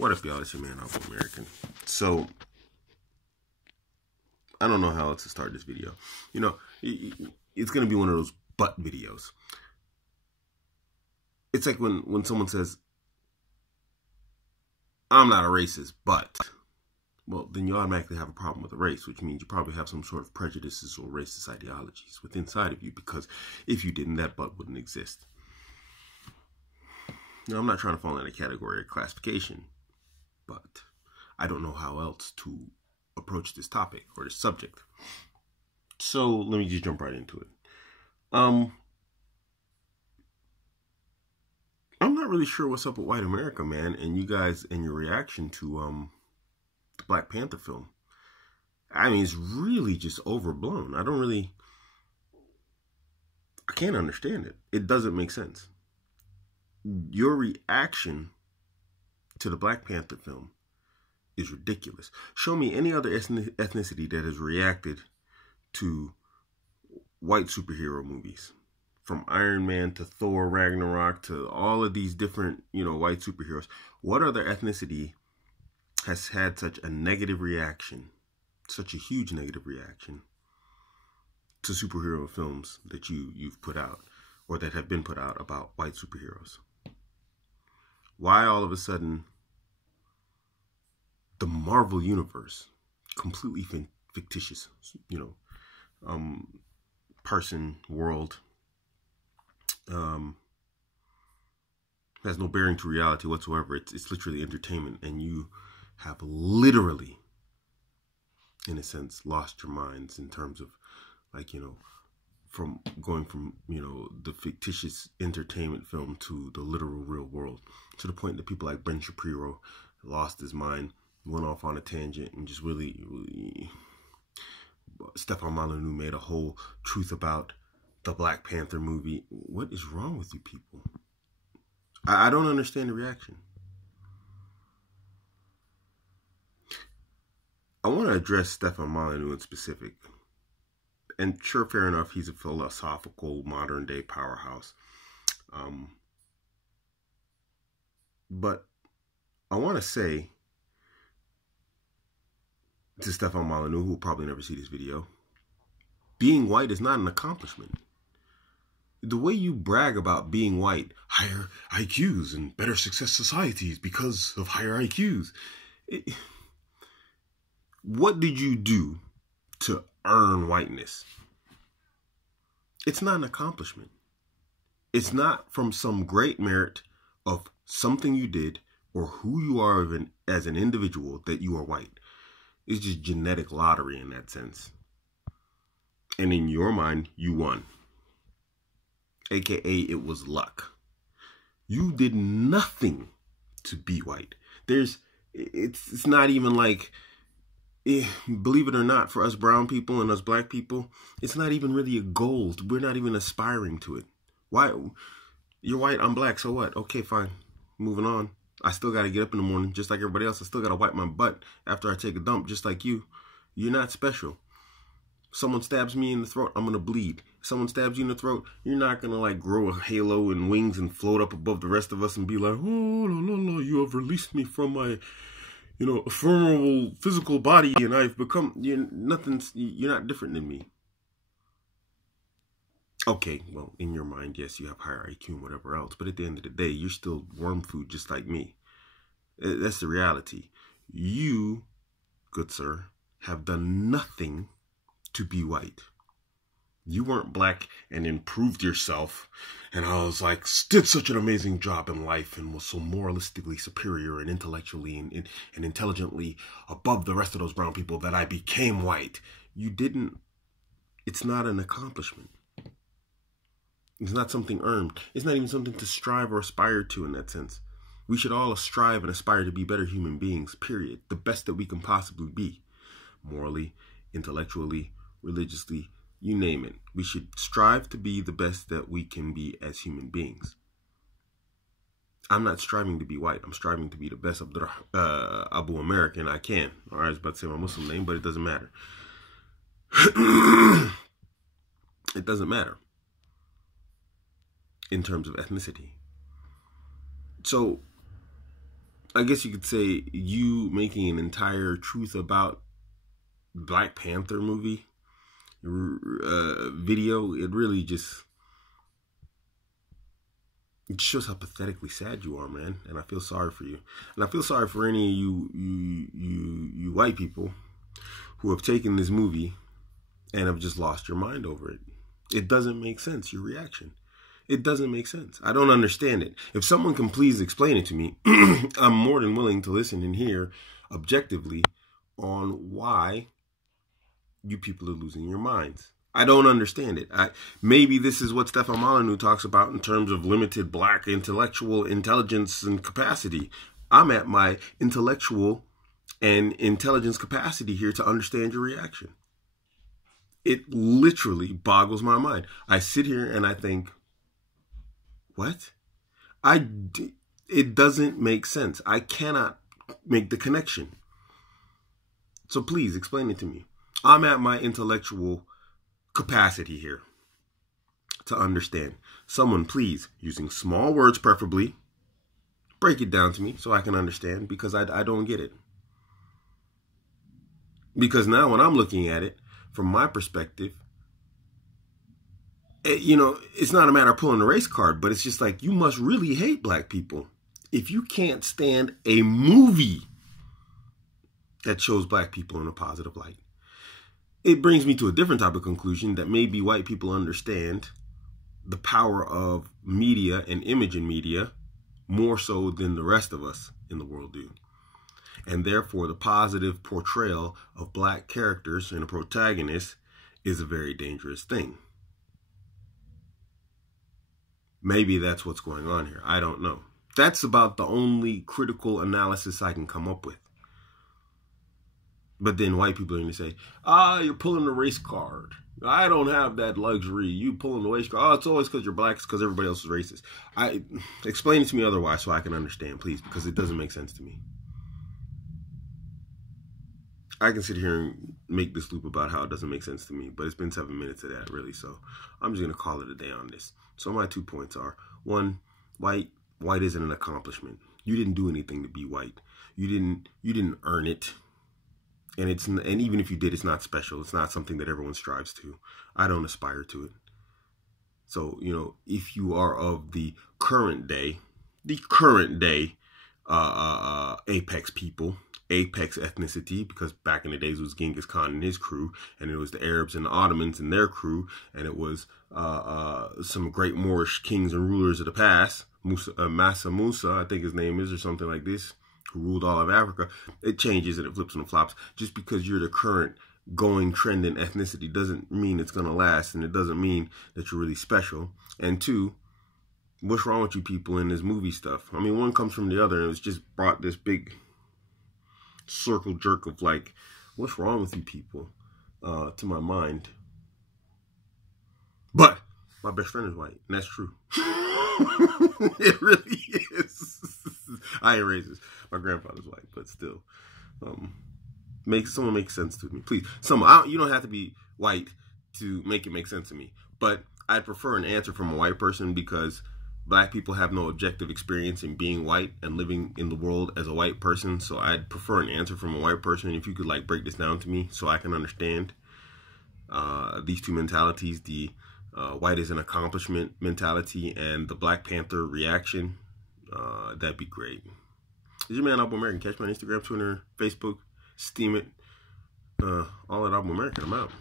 What up, y'all? It's your man, Abuamerican. So, I don't know how else to start this video. You know, it's going to be one of those but videos. It's like when someone says, I'm not a racist, but... Well, then you automatically have a problem with a race, which means you probably have some sort of prejudices or racist ideologies within inside of you, because if you didn't, that but wouldn't exist. Now, I'm not trying to fall in a category or classification, but I don't know how else to approach this topic or this subject. So let me just jump right into it. I'm not really sure what's up with white America, man, and you guys and your reaction to the Black Panther film. I mean, it's really just overblown. I can't understand it. It doesn't make sense. Your reaction to the Black Panther film is ridiculous. Show me any other ethnicity that has reacted to white superhero movies. From Iron Man to Thor, Ragnarok, to all of these different, white superheroes. What other ethnicity has had such a negative reaction, such a huge negative reaction to superhero films that you've put out, or that have been put out about white superheroes? Why all of a sudden the Marvel universe, completely fictitious, person, world, has no bearing to reality whatsoever. It's literally entertainment, and you have literally, in a sense, lost your minds in terms of, from going from, the fictitious entertainment film to the literal real world, to the point that people like Ben Shapiro lost his mind, went off on a tangent, and just really Stefan Molyneux made a whole truth about the Black Panther movie. What is wrong with you people? I don't understand the reaction. I want to address Stefan Molyneux in specific. And sure, fair enough, he's a philosophical, modern-day powerhouse. But I want to say to Stefan Molyneux, who will probably never see this video, being white is not an accomplishment. The way you brag about being white, higher IQs and better success societies because of higher IQs. What did you do to earn whiteness? It's not an accomplishment. It's not from some great merit of something you did or who you are as an individual that you are white. It's just genetic lottery in that sense. And in your mind, you won. AKA, it was luck. You did nothing to be white. It's not even like, believe it or not, for us brown people and us black people, it's not even really a goal. We're not even aspiring to it. Why? You're white, I'm black, so what? Okay, fine. Moving on. I still got to get up in the morning just like everybody else. I still got to wipe my butt after I take a dump just like you. You're not special. Someone stabs me in the throat, I'm going to bleed. Someone stabs you in the throat, you're not going to grow a halo and wings and float up above the rest of us and be like, oh, no, you have released me from my, ephemeral physical body, and I've become, you're not different than me. Okay, well, in your mind, yes, you have higher IQ and whatever else, but at the end of the day, you're still worm food just like me. That's the reality. You, good sir, have done nothing to be white. You weren't black and improved yourself, and I was like, did such an amazing job in life and was so moralistically superior and intellectually and intelligently above the rest of those brown people that I became white. You didn't. It's not an accomplishment. It's not something earned. It's not even something to strive or aspire to in that sense. We should all strive and aspire to be better human beings, period. The best that we can possibly be. Morally, intellectually, religiously, you name it. We should strive to be the best that we can be as human beings. I'm not striving to be white. I'm striving to be the best of the Abuamerican I can. All right, I was about to say my Muslim name, but it doesn't matter. It doesn't matter in terms of ethnicity. So I guess you could say you making an entire truth about Black Panther movie video, it really just, it shows how pathetically sad you are, man. And I feel sorry for you. And I feel sorry for any of you white people who have taken this movie and have just lost your mind over it. It doesn't make sense, your reaction. It doesn't make sense. I don't understand it. If someone can please explain it to me, I'm more than willing to listen and hear objectively on why you people are losing your minds. I don't understand it. Maybe this is what Stefan Molyneux talks about in terms of limited Black intellectual intelligence and capacity. I'm at my intellectual and intelligence capacity here to understand your reaction. It literally boggles my mind. I sit here and I think, what? It doesn't make sense. I cannot make the connection. So please explain it to me. I'm at my intellectual capacity here to understand. Someone, please, using small words preferably, break it down to me so I can understand, because I don't get it. Because now when I'm looking at it from my perspective, it's not a matter of pulling a race card, but it's just like, you must really hate Black people if you can't stand a movie that shows Black people in a positive light. It brings me to a different type of conclusion, that maybe white people understand the power of media and image in media more so than the rest of us in the world do. And therefore, the positive portrayal of Black characters and a protagonist is a very dangerous thing. Maybe that's what's going on here. I don't know. That's about the only critical analysis I can come up with. But then white people are going to say, you're pulling the race card. I don't have that luxury. You pulling the race card. Oh, it's always because you're Black. It's because everybody else is racist. Explain it to me otherwise so I can understand, please, because it doesn't make sense to me. I can sit here and make this loop about how it doesn't make sense to me, but it's been 7 minutes of that, really. So I'm just going to call it a day on this. So my 2 points are, one, white isn't an accomplishment. You didn't do anything to be white. You didn't earn it. And even if you did, it's not special. It's not something that everyone strives to. I don't aspire to it. So, if you are of the current day apex people, apex ethnicity, because back in the days it was Genghis Khan and his crew, and it was the Arabs and the Ottomans and their crew, and it was some great Moorish kings and rulers of the past, Massa Musa, I think his name is, or something like this, who ruled all of Africa. It changes and it flips and it flops. Just because you're the current going trend in ethnicity doesn't mean it's going to last, and it doesn't mean that you're really special. And two, what's wrong with you people in this movie stuff? I mean, one comes from the other, and it's just brought this big circle jerk of like, what's wrong with you people, to my mind. But my best friend is white, and that's true. It really is. I ain't racist. My grandfather's white, but still, someone make sense to me, please. You don't have to be white to make it make sense to me, but I'd prefer an answer from a white person, because Black people have no objective experience in being white and living in the world as a white person. So I'd prefer an answer from a white person. If you could break this down to me so I can understand these two mentalities, the white is an accomplishment mentality and the Black Panther reaction, that'd be great. This is your man, Abuamerican. Catch me on Instagram, Twitter, Facebook, Steam it, all at Abuamerican. I'm out.